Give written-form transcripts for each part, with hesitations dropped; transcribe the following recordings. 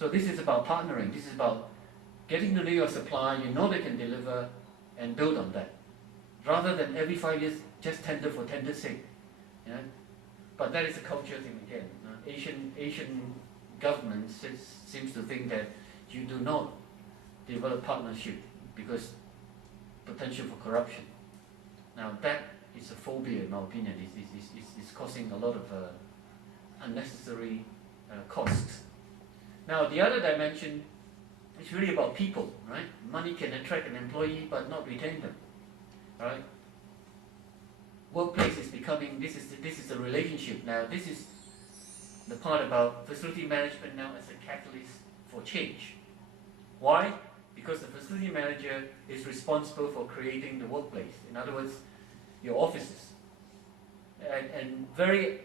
So this is about partnering. This is about getting to know your supply, you know they can deliver, and build on that. Rather than every 5 years just tender for tender's sake. You know? But that is a culture thing again. Asian governments seems to think that you do not develop partnership because potential for corruption. Now that is a phobia in my opinion. It's causing a lot of unnecessary costs. Now the other dimension is really about people, right? Money can attract an employee but not retain them, right? Workplace is becoming, this is a relationship now. This is the part about facility management now as a catalyst for change. Why? Because the facility manager is responsible for creating the workplace. In other words, your offices. And very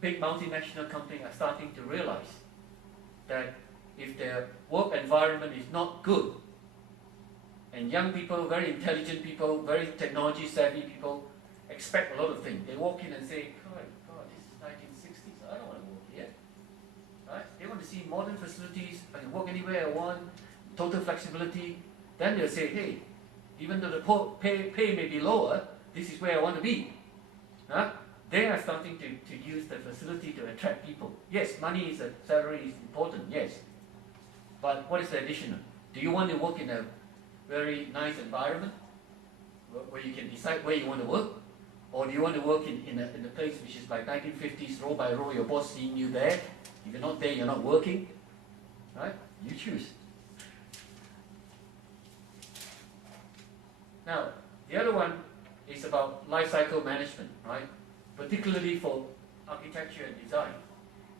big multinational companies are starting to realize that if their work environment is not good, and young people, very intelligent people, very technology savvy people, expect a lot of things. They walk in and say, God, this is 1960s, I don't want to work here. Right? They want to see modern facilities, I can work anywhere I want, total flexibility. Then they'll say, hey, even though the pay may be lower, this is where I want to be. Huh? They are starting to use the facility to attract people. Yes, money is salary is important, yes. But what is the additional? Do you want to work in a very nice environment where you can decide where you want to work? Or do you want to work in a place which is like 1950s, row by row, your boss seeing you there? If you're not there, you're not working. Right? You choose. Now, the other one is about life cycle management, right? Particularly for architecture and design,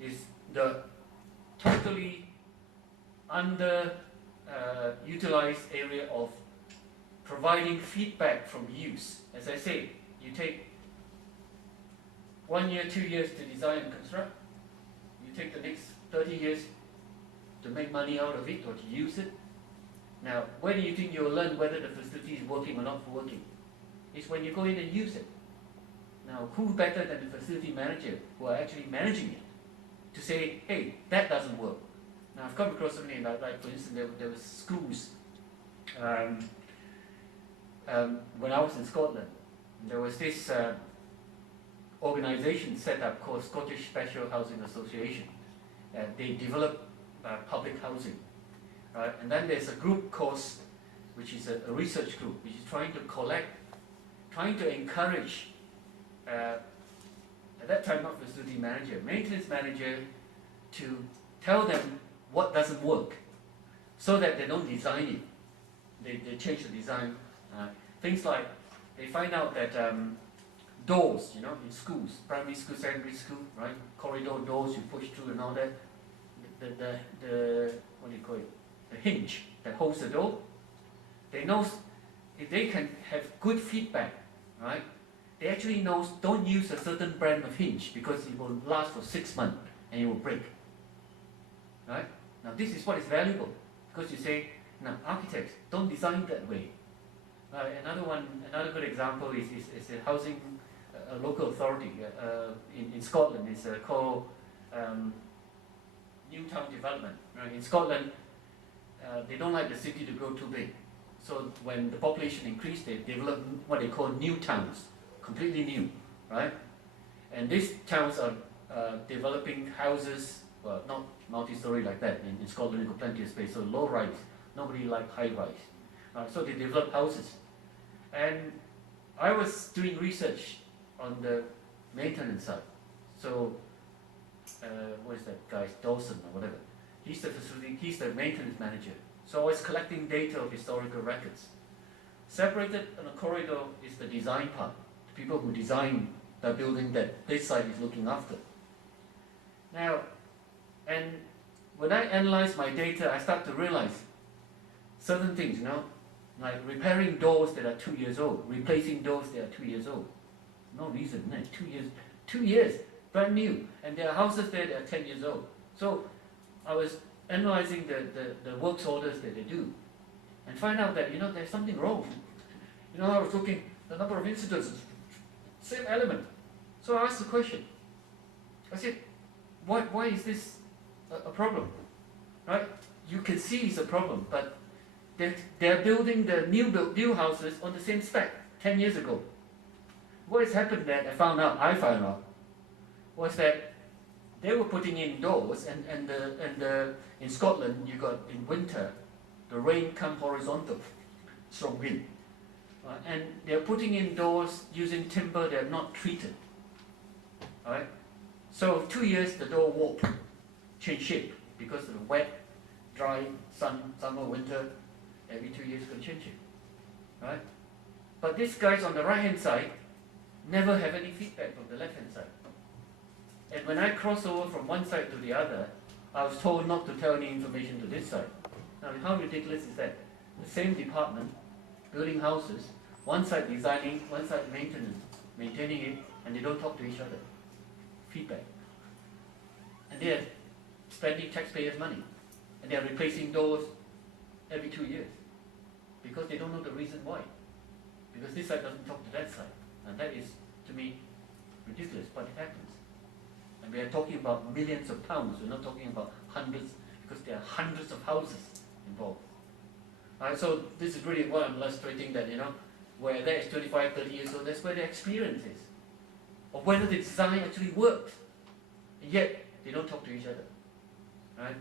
is the totally utilized area of providing feedback from use. As I say, you take 1 year, 2 years to design and construct. You take the next 30 years to make money out of it or to use it. Now, where do you think you'll learn whether the facility is working or not working? It's when you go in and use it. Now, who better than the facility manager who are actually managing it to say, hey, that doesn't work. Now, I've come across something like for instance, there was schools. When I was in Scotland, there was this organization set up called Scottish Special Housing Association. They develop public housing. Right? And then there's a group course, which is a research group, which is trying to encourage, at that time not facility manager, maintenance manager, to tell them what doesn't work, so that they don't design it. They change the design. Things like, they find out that doors, in schools, primary school, secondary school, right? Corridor doors you push through and all that. The what do you call it? The hinge that holds the door. They know if they can have good feedback, right? They actually know don't use a certain brand of hinge because it will last for 6 months and it will break. Right? Now this is what is valuable because you say, now architects don't design that way. Another good example is a housing, a local authority in Scotland. It's called Newtown Development. Right? In Scotland, they don't like the city to grow too big. So when the population increased, they developed what they call new towns, completely new, right? And these towns are developing houses, well, not multi-story like that. In Scotland, you've got plenty of space, so low-rise. Nobody likes high-rise. So they develop houses. And I was doing research on the maintenance side. So, what is that guy, Dawson or whatever? He's the maintenance manager. So I was collecting data of historical records. Separated on a corridor is the design part. The people who design the building that this side is looking after. Now, and when I analyze my data, I start to realize certain things, like repairing doors that are 2 years old, replacing doors that are 2 years old. No reason, 2 years. 2 years, brand new. And there are houses there that are 10 years old. So I was analyzing the works orders that they do and find out that, there's something wrong. I was looking, the number of incidents, same element. So I asked the question. I said, why is this a problem? right? You can see it's a problem, but they're building the new houses on the same spec 10 years ago. What has happened that I found out, was that they were putting in doors, and in Scotland, you got in winter, the rain come horizontal, strong wind. And they're putting in doors using timber they're not treated. Right? So 2 years the door warped, changed shape because of the wet, dry, summer, winter. Every 2 years going to change it. Right? But these guys on the right hand side never have any feedback from the left hand side. And when I cross over from one side to the other, I was told not to tell any information to this side. Now how ridiculous is that? The same department, building houses, one side designing, one side maintaining it, and they don't talk to each other. Feedback. And they're spending taxpayers' money. And they're replacing doors every 2 years. Because they don't know the reason why. Because this side doesn't talk to that side. And that is, to me, ridiculous, but it happens. And we are talking about millions of pounds. We're not talking about hundreds, because there are hundreds of houses involved. So this is really what I'm illustrating, that, where that is 25, 30 years old, that's where the experience is. Of whether the design actually works. And yet, they don't talk to each other. Right?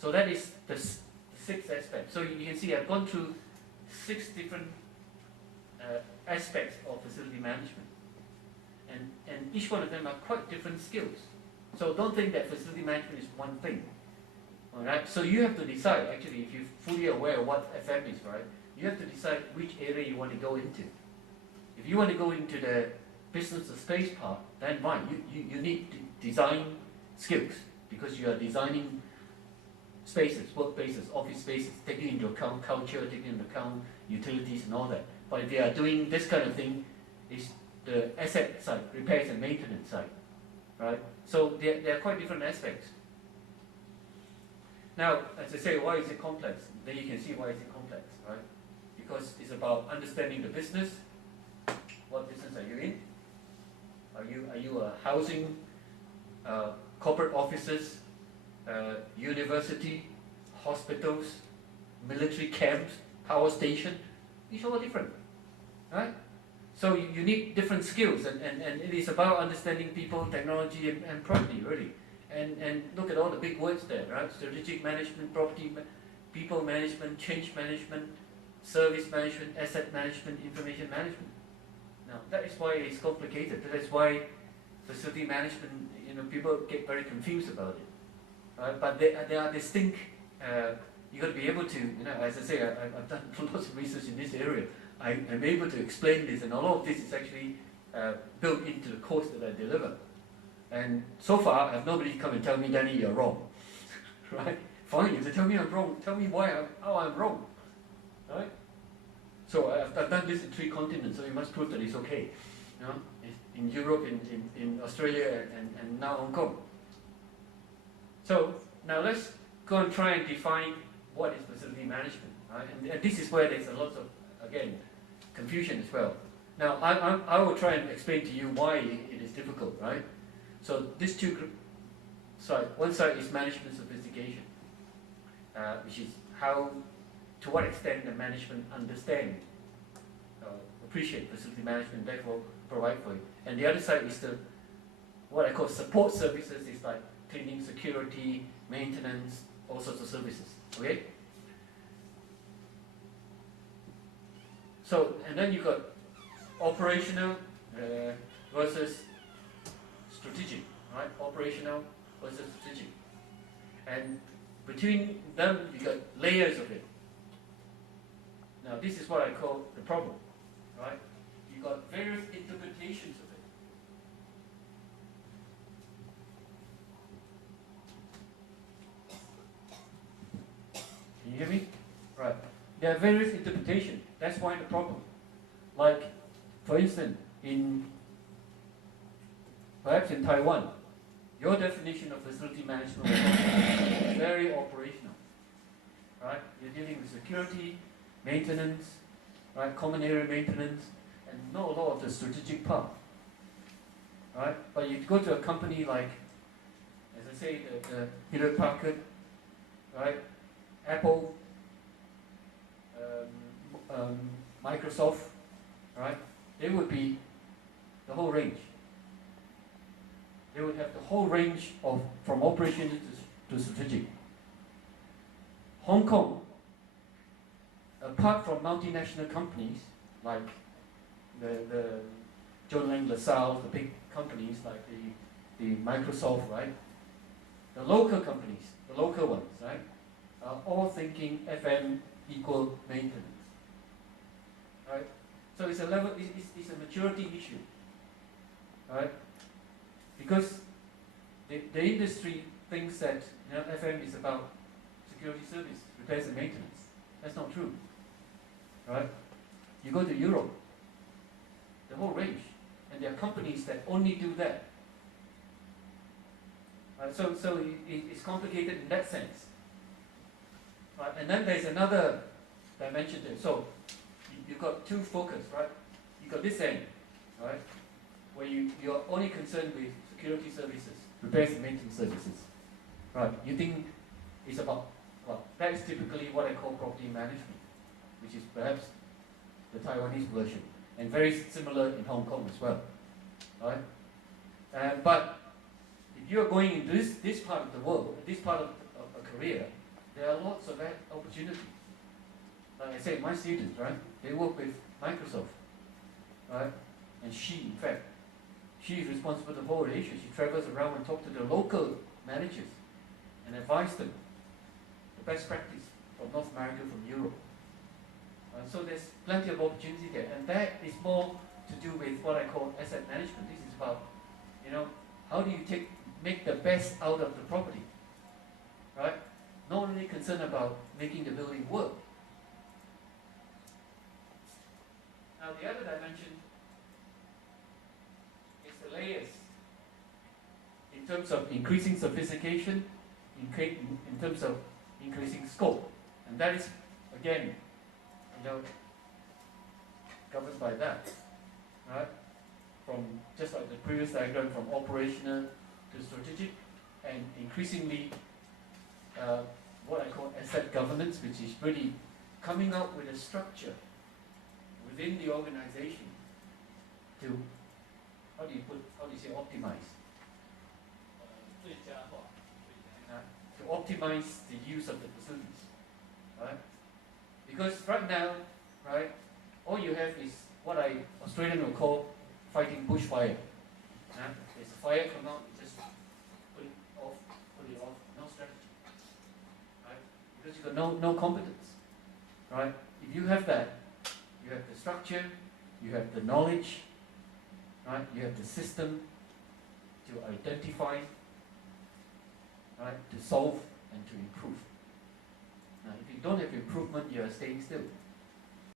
So that is the sixth aspect. So you can see I've gone through 6 different aspects of facility management. And each one of them are quite different skills. So don't think that facility management is one thing. Alright? So you have to decide, actually, if you're fully aware of what FM is, right? You have to decide which area you want to go into. If you want to go into the business of space part, then fine. You need design skills, because you are designing spaces, workplaces, office spaces, taking into account culture, taking into account utilities and all that. But if you are doing this kind of thing, it's the asset side, repairs and maintenance side, right? So they are quite different aspects. Now, as I say, why is it complex? Then you can see why is it complex, right? Because it's about understanding the business. What business are you in? Are you a housing, corporate offices, university, hospitals, military camps, power station? Each all different, right? So you need different skills, and it is about understanding people, technology, and property, really. And look at all the big words there, right? Strategic management, property, people management, change management, service management, asset management, information management. Now, that is why it's complicated. That's why facility management, people get very confused about it. Right? But they are distinct. You got to be able to, as I say, I've done lots of research in this area. I'm able to explain this, and a lot of this is actually built into the course that I deliver. And so far, I have nobody come and tell me, Danny, you're wrong. Right? Fine, if they tell me I'm wrong, tell me how I'm wrong. Right? So I've done this in 3 continents, so you must prove that it's okay. In Europe, in Australia, and now Hong Kong. So now let's go and try and define what is facility management. Right? And this is where there's a lot of, again, confusion as well. Now I will try and explain to you why it is difficult, right? So these two sides, one side is management sophistication, which is to what extent the management understand, appreciate facility management, therefore provide for it. And the other side is what I call support services, is like cleaning, security, maintenance, all sorts of services. Okay? So, and then you've got operational versus strategic, right? Operational versus strategic. And between them, you got layers of it. Now, this is what I call the problem, right? You got various interpretations of it. Can you hear me? Right. There are various interpretations. That's why the problem. Like, for instance, perhaps in Taiwan, your definition of facility management is very operational. Right? You're dealing with security, maintenance, right? Common area maintenance, and not a lot of the strategic part. Right? But you go to a company like, as I say, the Hewlett Packard, right? Apple, Microsoft, right? They would be the whole range. They would have the whole range of from operations to strategic. Hong Kong, apart from multinational companies like the John Lang LaSalle, the big companies like the Microsoft, right? The local companies, the local ones, right, are all thinking FM equal maintenance, right? So it's a level, it's a maturity issue, right? Because the industry thinks that FM is about security service, repairs and maintenance. That's not true, right? You go to Europe, the whole range, and there are companies that only do that. So it's complicated in that sense. Right? And then there's another dimension there. So you've got two focus, right? You've got this end, right? Where you're only concerned with security services, repairs and maintenance services. Right? You think it's about, well, that is typically what I call property management, which is perhaps the Taiwanese version, and very similar in Hong Kong as well. Right? But if you're going into this part of the world, this part of a career, there are lots of opportunities. Like I said, my students, right, they work with Microsoft, right? And in fact, she is responsible for the whole Asia. She travels around and talks to the local managers and advise them the best practice from North America, from Europe. So there's plenty of opportunity there, and that is more to do with what I call asset management. This is about, how do you make the best out of the property, right? Not only concerned about making the building work. Now the other dimension is the layers in terms of increasing sophistication, in terms of increasing scope, and that is again, governed by that, right? From just like the previous diagram, from operational to strategic, and increasingly what I call asset governance, which is really coming up with a structure within the organization to, how do you say, optimize? To optimize the use of the facilities, right? Because right now, right, all you have is what Australian will call fighting bushfire. There's a fire come out, you just put it off, no strategy, right? Because you've got no competence, right? If you have that, you have the structure, you have the knowledge, right? You have the system to identify, right? To solve and to improve. Now, if you don't have improvement, you are staying still.